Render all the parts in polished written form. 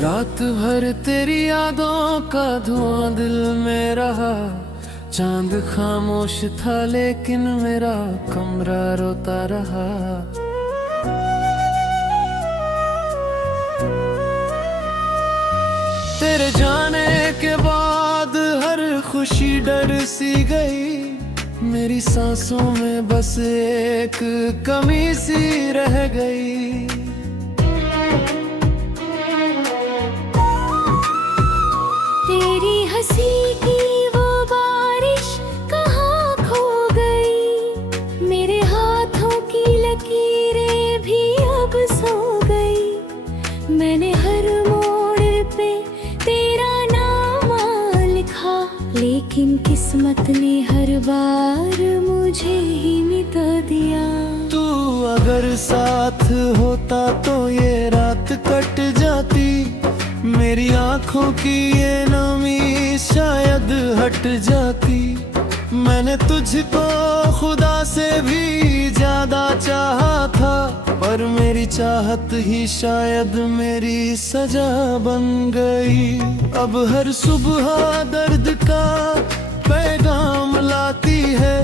रात भर तेरी यादों का धुआं दिल में रहा। चांद खामोश था लेकिन मेरा कमरा रोता रहा। तेरे जाने के बाद हर खुशी डर सी गई। मेरी सांसों में बस एक कमी सी रह गई। तेरी हंसी की वो बारिश कहाँ खो गई। मेरे हाथों की लकीरें भी अब सो गई। मैंने हर मोड़ पे तेरा नाम लिखा, लेकिन किस्मत ने हर बार मुझे ही मिटा दिया। तू अगर साथ होता तो ये रात कट जाती। मेरी आँखों की ये नमी शायद हट जाती। मैंने तुझको खुदा से भी ज्यादा चाहा था, पर मेरी चाहत ही शायद मेरी सजा बन गई। अब हर सुबह दर्द का पैगाम लाती है।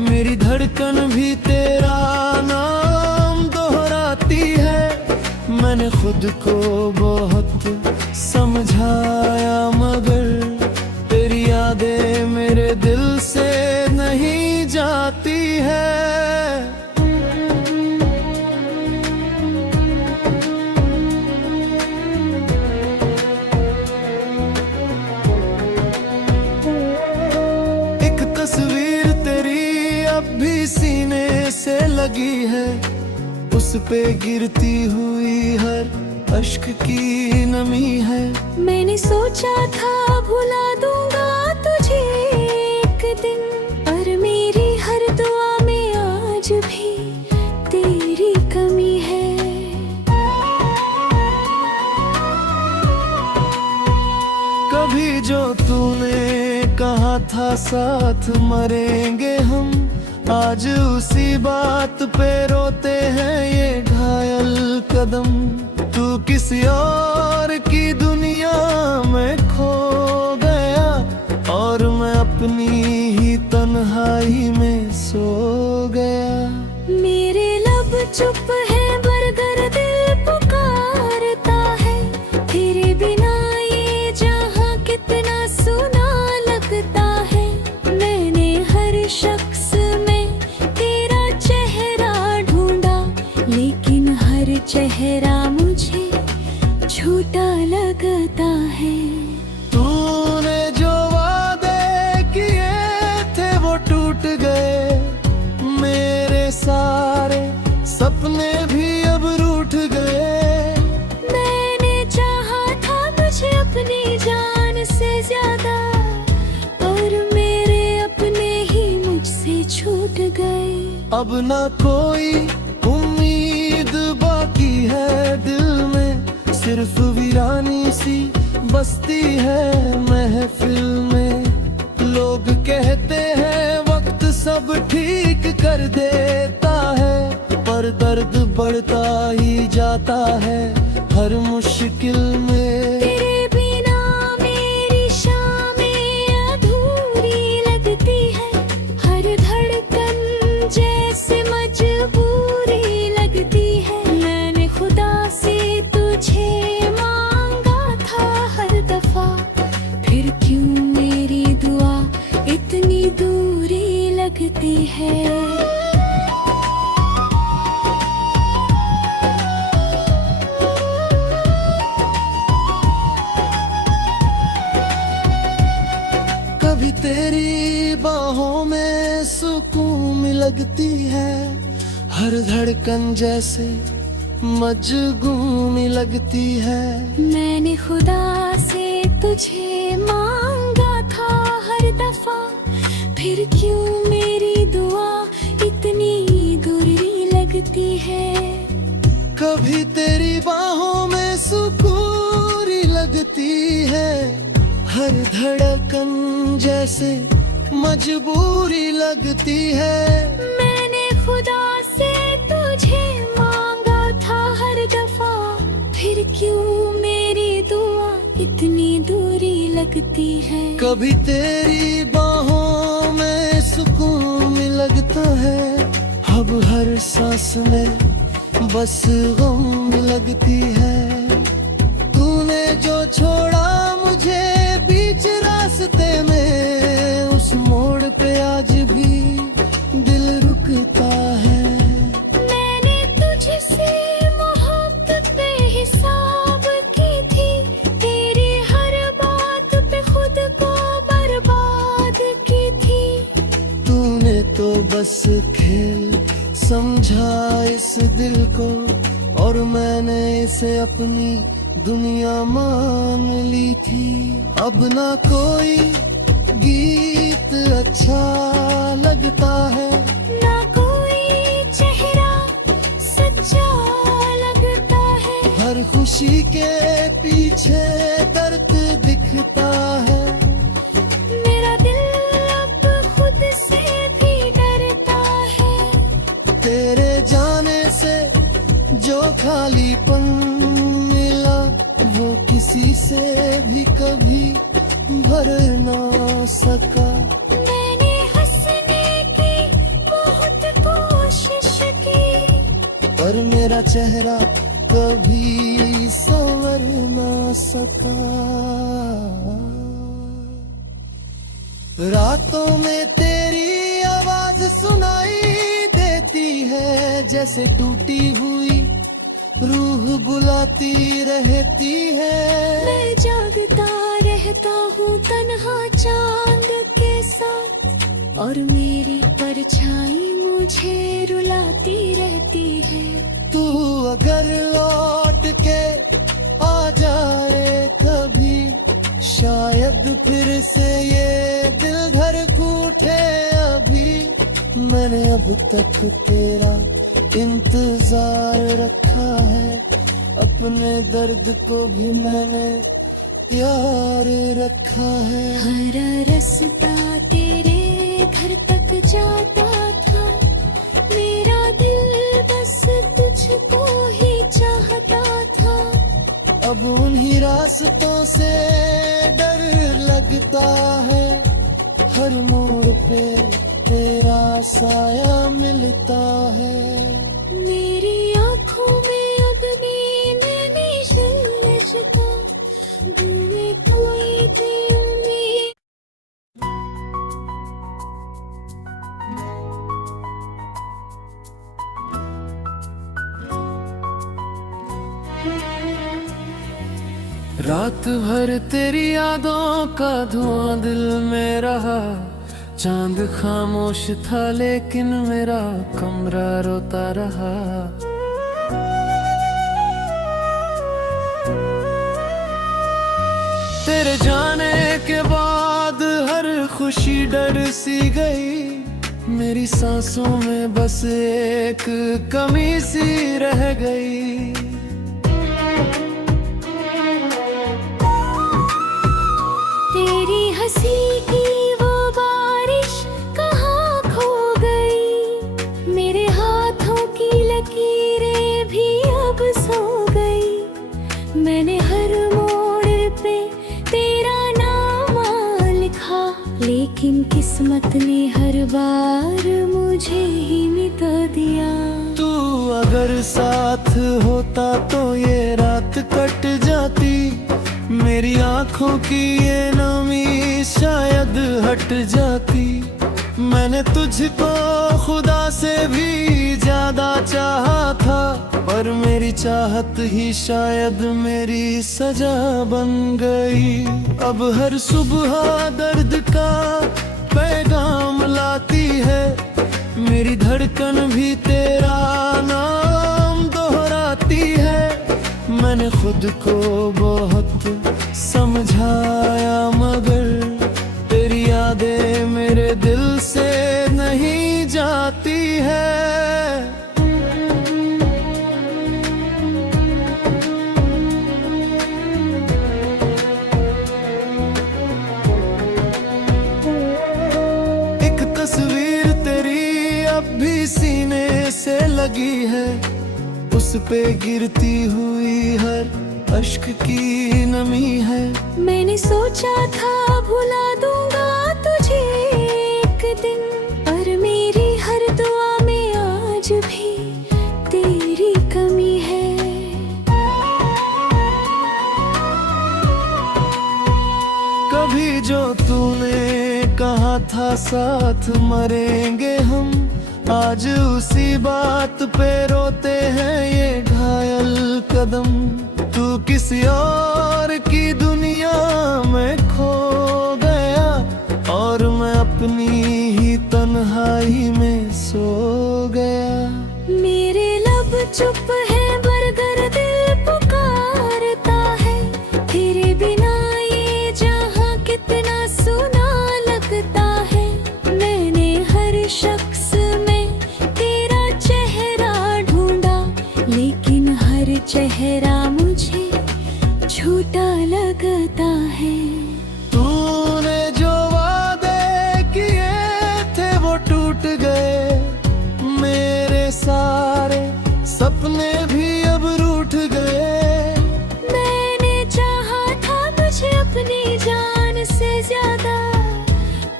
मेरी धड़कन भी तेरा नाम दोहराती है। मैंने खुद को बहुत समझाया, मगर तेरी यादें मेरे दिल से नहीं जाती है। एक तस्वीर तेरी अब भी सीने से लगी है। उस पे गिरती हुई हर अश्क की नमी है। मैंने सोचा था भुला दूंगा तुझे एक दिन, पर मेरी हर दुआ में आज भी तेरी कमी है। कभी जो तूने कहा था साथ मरेंगे हम, आज उसी बात पे रोते हैं ये घायल कदम। तू किसी और की दुनिया में खो गया और मैं अपनी ही तन्हाई में सो गया। मेरे लब चुप है मगर दिल पुकारता है। तेरे बिना ये जहां कितना सुना लगता है। मैंने हर शख्स में तेरा चेहरा ढूंढा, लेकिन हर चेहरा मुझे झूठा लगता है। तूने जो वादे किए थे वो टूट गए। मेरे सारे सपने भी अब रूठ गए। मैंने चाहा था मुझे अपनी जान से ज्यादा, पर मेरे अपने ही मुझसे छूट गए। अब ना कोई उम्मीद बाकी है दिल में, सिर्फ वीरानी सी बसती है महफिल में। लोग कहते हैं वक्त सब ठीक कर देता है, पर दर्द बढ़ता ही जाता है हर मुश्किल में। तेरे बिना मेरी शामें अधूरी लगती है। हर धड़कन जैसे मजबूरी लगती है। मैंने खुदा से तुझे मांगा था हर दफा, फिर क्यों मेरी दुआ इतनी दूरी लगती है। कभी तेरी बाहों में सुकून लगती है। हर धड़कन जैसे मजगून लगती है। मैंने खुदा से तुझे मांगा था हर दफा, फिर क्यों मेरी दुआ इतनी दूरी लगती है। कभी तेरी बाहों में सुकून लगती है। हर धड़कन जैसे मजबूरी लगती है। मैंने खुदा से तुझे मांगा था हर दफा, फिर क्यों मेरी इतनी दूरी लगती है। कभी तेरी बाहों में सुकून लगता है, अब हर सांस में बस गम लगती है। तूने जो छोड़ा मुझे बीच रास्ते में, उस मोड़ पे आज भी दिल रुकता है। मैंने तुझसे मोहब्बत पे हिसाब की थी, तेरी हर बात पे खुद को बर्बाद की थी। तूने तो बस खेल समझा इस दिल को, और मैंने इसे अपनी दुनिया मान ली थी। अब ना कोई गीत अच्छा लगता है, ना कोई चेहरा सच्चा लगता है। हर खुशी के पीछे दर्द दिखता है। मेरा दिल अब खुद से भी डरता है। तेरे जाने से जो खालीपन मिला, वो किसी से भी कभी भर ना सका। मैंने हंसने की बहुत कोशिश की, पर मेरा चेहरा कभी संवर ना सका। रातों में तेरी आवाज सुनाई देती है, जैसे टूटी हुई रूह बुलाती रहती है। मैं जागता रहता हूँ तन्हा चांद के साथ, और मेरी परछाई मुझे रुलाती रहती है। तू अगर लौट के आ जाए कभी, शायद फिर से ये दिल धड़क उठे अभी। मैंने अब तक तेरा इंतजार रखा है, अपने दर्द को भी मैंने यार रखा है। हर रास्ता तेरे घर तक जाता था, मेरा दिल बस तुझको ही चाहता था। अब उन्हीं रास्तों से डर लगता है, हर मोड़ पे तेरा साया मिलता है। मेरी आँखों में अब नींद नहीं सुलझता, दिल में कोई भी उम्मीद। रात भर तेरी यादों का धुआं दिल में रहा, चांद खामोश था लेकिन मेरा कमरा रोता रहा। तेरे जाने के बाद हर खुशी डर सी गई, मेरी सांसों में बस एक कमी सी रह गई। तेरी हंसी की वो बारिश कहाँ खो गई, मेरे हाथों की लकीरें भी अब सो गई। मैंने हर मोड़ पे तेरा नाम लिखा, लेकिन किस्मत ने हर बार मुझे ही मिटा दिया। तू अगर साथ होता तो ये रात कट जाती, मेरी आँखों की ये नमी शायद हट जाती। मैंने तुझको खुदा से भी ज्यादा चाहा था, पर मेरी चाहत ही शायद मेरी सजा बन गई। अब हर सुबह दर्द का पैगाम लाती है, मेरी धड़कन भी तेरा नाम दोहराती है। मैंने खुद को बहुत समझाया, मगर तेरी यादें मेरे दिल से नहीं जाती है। एक तस्वीर तेरी अब भी सीने से लगी है, उस पे गिरती हुई हर अश्क की नमी है। मैंने सोचा था भुला दूंगा तुझे एक दिन, पर मेरी हर दुआ में आज भी तेरी कमी है। कभी जो तूने कहा था साथ मरेंगे हम, आज उसी बात पे रोते हैं ये घायल कदम। तू किसी और की दुनिया में खो गया और मैं अपनी ही तन्हाई में सो गया। मेरे लब चुप है मगर दिल पुकारता है, तेरे बिना ये जहां कितना सुना लगता है। मैंने हर शख्स में तेरा चेहरा ढूंढा, लेकिन हर चेहरा मुझे झूठा लगता है। तूने जो वादे किए थे वो टूट गए, मेरे सारे सपने भी अब रूठ गए। मैंने चाहा था मुझे अपनी जान से ज्यादा,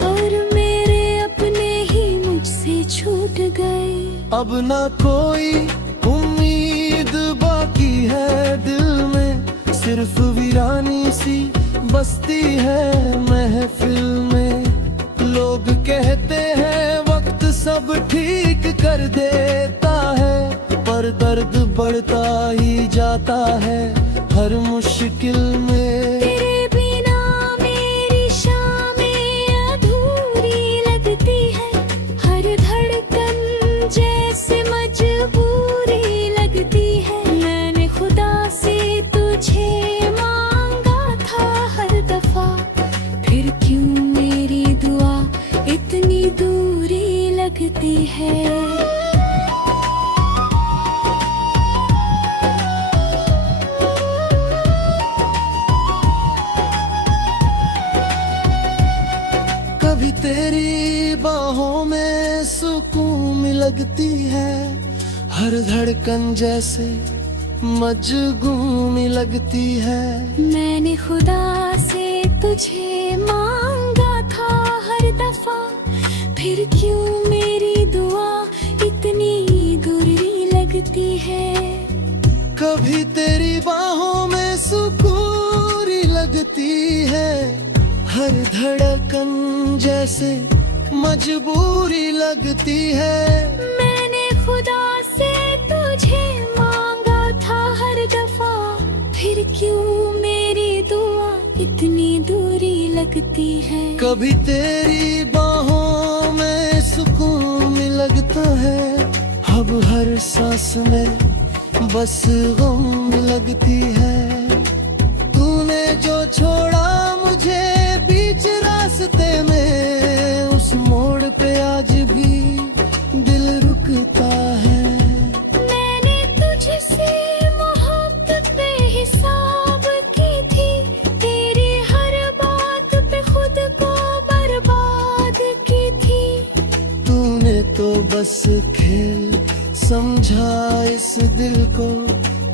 और मेरे अपने ही मुझसे छूट गए। अब ना कोई उम्मीद बाकी है दिल में, सिर्फ वीरानी सी बसती है महफिल में। लोग कहते हैं वक्त सब ठीक कर देता है, पर दर्द बढ़ता ही जाता है हर मुश्किल में। तेरे बिना मेरी शामें अधूरी लगती है, हर धड़कन जैसे मजबूरी लगती है। मैंने खुदा से तुझे मांगा था हर दफा, फिर क्यों मेरी दुआ इतनी दूरी लगती है। कभी तेरी बाहों में सुकून लगती है, हर धड़कन जैसे मजगून लगती है। मैंने खुदा से तुझे मांगा था हर दफा, फिर क्यों मेरी दुआ इतनी दूरी लगती है। कभी तेरी बाहों में सुकून लगती है, हर धड़कन जैसे मजबूरी लगती है। मैंने खुदा से तुझे मांगा था हर दफा, फिर क्यों मेरी दुआ इतनी दूरी लगती है। कभी तेरी बाहों में सुकून लगता है, अब हर सांस में बस गम लगती है। तूने जो छोड़ा मुझे बीच रास्ते में, उस मोड़ पे आज भी दिल रुकता है। मैंने तुझसे मोहब्बत पे हिसाब की थी, तेरी हर बात पे खुद को बर्बाद की थी। तूने तो बस खेल समझा इस दिल को,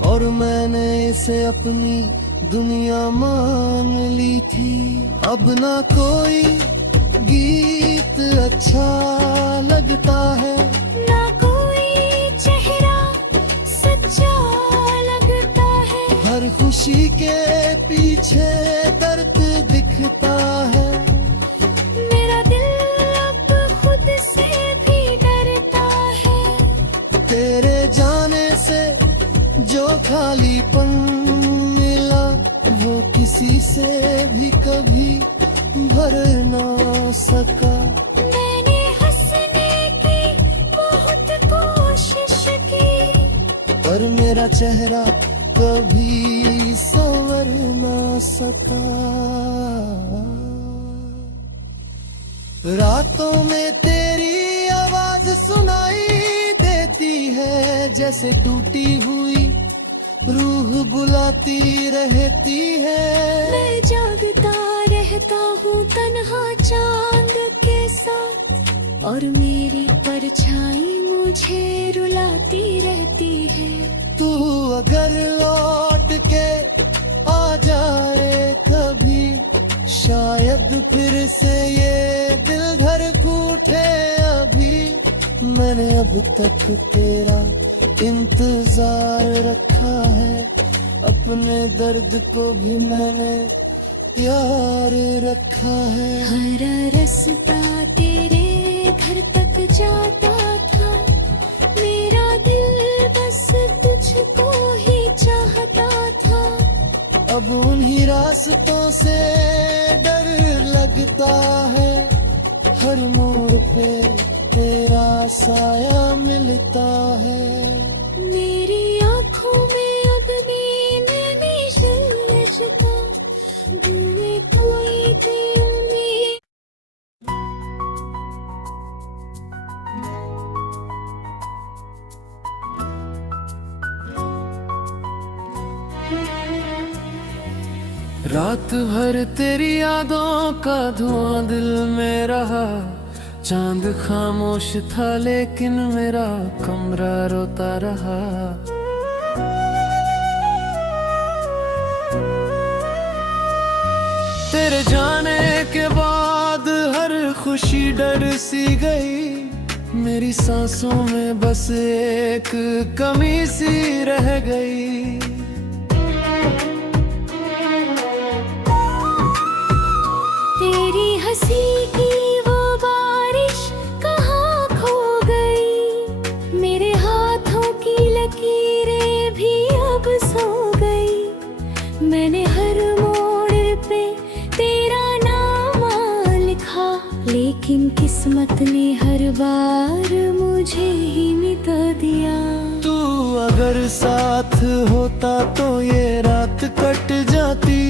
और मैंने इसे अपनी दुनिया मान ली थी। अब ना कोई गीत अच्छा लगता है, ना कोई चेहरा सच्चा लगता है। हर खुशी के पीछे दर्द दिखता है। मेरा दिल अब खुद से भी डरता है। तेरे जाने से जो खालीपन मिला, वो किसी से भी कभी भर ना सका। मैंने हंसने की बहुत कोशिश की, पर मेरा चेहरा कभी संवर ना सका। रातों में तेरी आवाज सुनाई देती है, जैसे टूटी हुई रूह बुलाती रहती है। मैं जागता रहता हूँ तन्हा चांद के साथ, और मेरी परछाई मुझे रुलाती रहती है। तू अगर लौट के आ जाए कभी, शायद फिर से ये दिल भर फूटे अभी। मैंने अब तक तेरा इंतजार रखा है, अपने दर्द को भी मैंने यार रखा है। हरा रास्ता तेरे घर तक जाता था, मेरा दिल बस तुझको ही चाहता था। अब उन्हीं रास्तों से डर लगता है, हर मोड़ पे तेरा साया मिलता है। मेरी आँखों में अब नींद नहीं सुलझता, दूने कोई भी उम्मीद। रात भर तेरी यादों का धुआं दिल में रहा, चांद खामोश था लेकिन मेरा कमरा रोता रहा। तेरे जाने के बाद हर खुशी डर सी गई, मेरी सांसों में बस एक कमी सी रह गई। तेरी हंसी की वो बारिश कहाँ खो गई, मेरे हाथों की लकीरें भी अब सो गई। मैंने हर मोड़ पे तेरा नाम लिखा, लेकिन किस्मत ने हर बार मुझे ही मिटा दिया। तू अगर साथ होता तो ये रात कट जाती,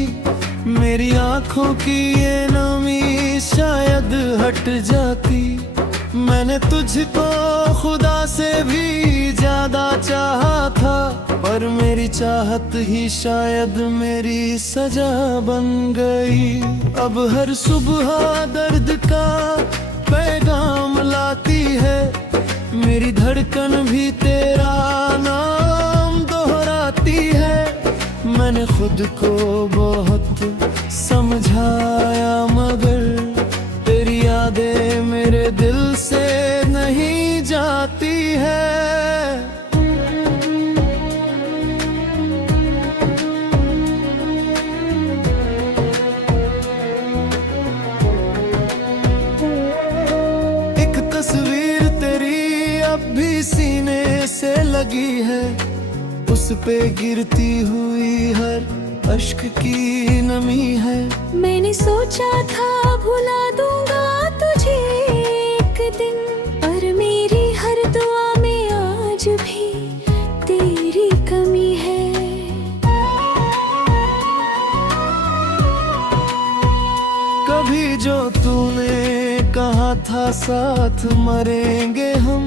मेरी आँखों की ये नमी शायद हट जाती। मैंने तुझको खुदा से भी ज्यादा चाहा था, पर मेरी चाहत ही शायद मेरी सजा बन गई। अब हर सुबह दर्द का पैगाम लाती है, मेरी धड़कन भी तेरा नाम दोहराती है। मैंने खुद को बहुत समझाया मगर तेरी यादें मेरे दिल से नहीं जाती है। एक तस्वीर तेरी अब भी सीने से लगी है, उस पे गिरती हुई हर अश्क की नमी है। मैंने सोचा था भुला दूंगा तुझे एक दिन, पर मेरी हर दुआ में आज भी तेरी कमी है। कभी जो तूने कहा था साथ मरेंगे हम,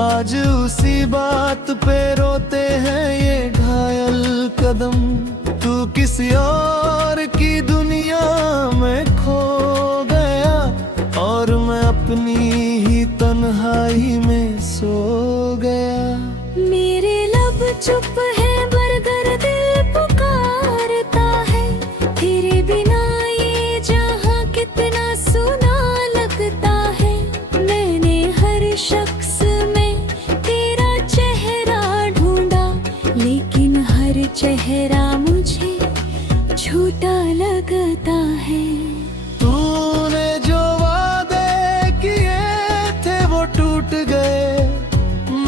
आज उसी बात पे रोते हैं ये घायल कदम। तू किसी और की दुनिया में खो गया और मैं अपनी ही तन्हाई में सो गया। मेरे लब चुप है बरगर दिल पुकारता है, तेरे बिना ये जहां कितना सुना लगता है। मैंने हर शख्स में तेरा चेहरा ढूंढा, लेकिन हर चेहरा मुझे झूठा लगता है। तूने जो वादे किए थे वो टूट गए,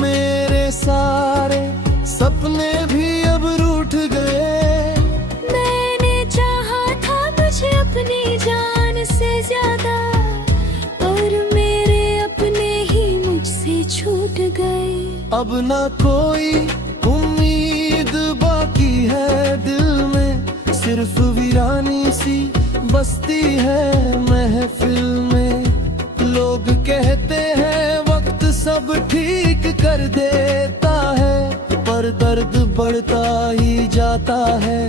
मेरे सारे सपने भी अब रूठ गए। मैंने चाहा था मुझे अपनी जान से ज्यादा, पर मेरे अपने ही मुझसे छूट गए। अब ना कोई उम्मीद बाकी है दिल में, सिर्फ वीरानी सी बसती है महफिल में। लोग कहते हैं वक्त सब ठीक कर देता है, पर दर्द बढ़ता ही जाता है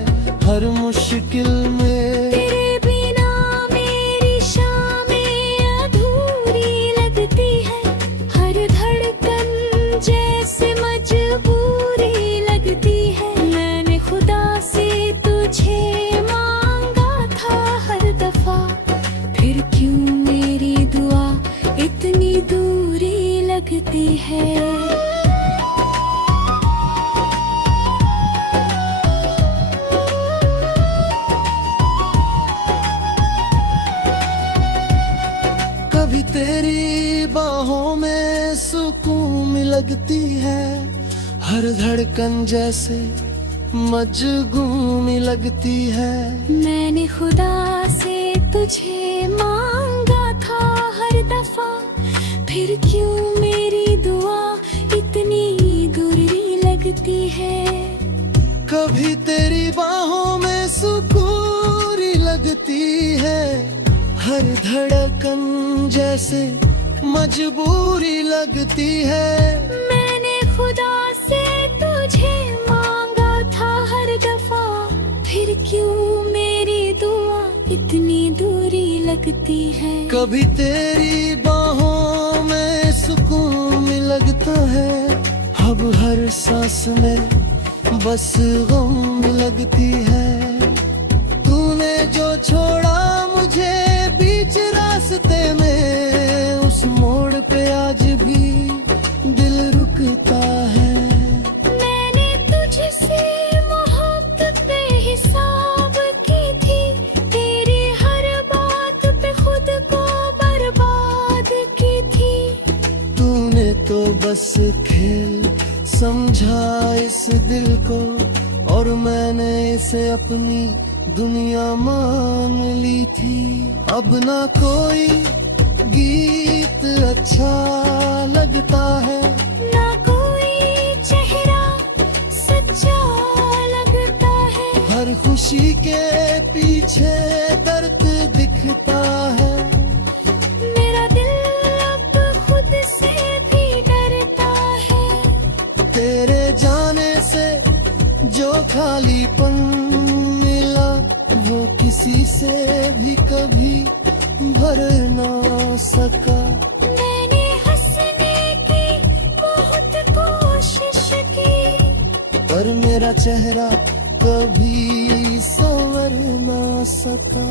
हर मुश्किल में। तेरे बिना मेरी शामें अधूरी लगती है, हर धड़कन जैसे मजबूरी लगती है। मैंने खुदा से तुझे है। कभी तेरी बाहों में सुकून लगती है, हर धड़कन जैसे मजगून लगती है। मैंने खुदा से तुझे मांगा था हर दफा, फिर क्यों मेरी दुआ इतनी दूरी लगती है। कभी तेरी बाहों में सुकून लगती है, हर धड़कन जैसे मजबूरी लगती है। मैंने खुदा से तुझे मांगा था हर दफा, फिर क्यों मेरी दुआ इतनी दूरी लगती है। कभी तेरी बाहों में सुकून लगता है, अब हर सांस में बस गम लगती है। तूने जो छोड़ा मुझे बीच रास्ते में, उस मोड़ पे आज भी दिल रुकता है। मैंने तुझसे मोहब्बत पे हिसाब की थी, तेरी हर बात पे खुद को बर्बाद की थी। तूने तो बस खेल समझा इस दिल को, और मैंने इसे अपनी दुनिया मान ली थी। अब ना कोई गीत अच्छा लगता है, ना कोई चेहरा सच्चा लगता है। हर खुशी के पीछे दर्द दिखता है। मेरा दिल अब खुद से भी डरता है। तेरे जाने से जो खालीपन मिला, वो किसी से भी कभी भर ना सका। मैंने हंसने की बहुत कोशिश की, पर मेरा चेहरा कभी संवर ना सका।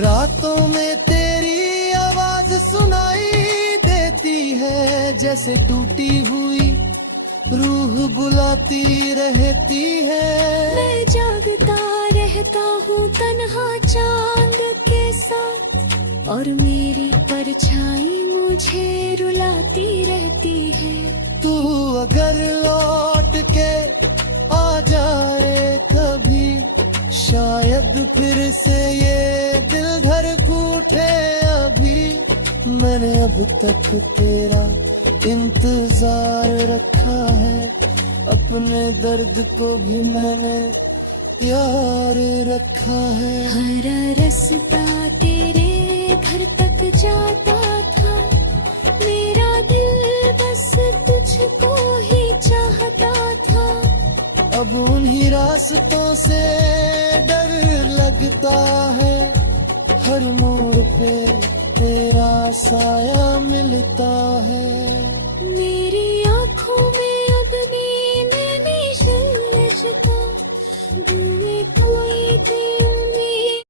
रातों में तेरी आवाज सुनाई देती है, जैसे टूटी हुई रूह बुलाती रहती है। मैं जागता रहता हूँ तन्हा चांद के साथ, और मेरी परछाई मुझे रुलाती रहती है। तू अगर लौट के आ जाए कभी, शायद फिर से ये दिल धड़क उठे अभी। मैंने अब तक तेरा इंतजार रखा है, अपने दर्द को भी मैंने प्यार रखा है। हर रास्ता तेरे घर तक जाता था, मेरा दिल बस तुझको ही चाहता था। अब उन्हीं रास्तों से डर लगता है, हर मोड़ पे तेरा साया मिलता है। मेरी आँखों में अब नींद नहीं सुलझता, दूर कोई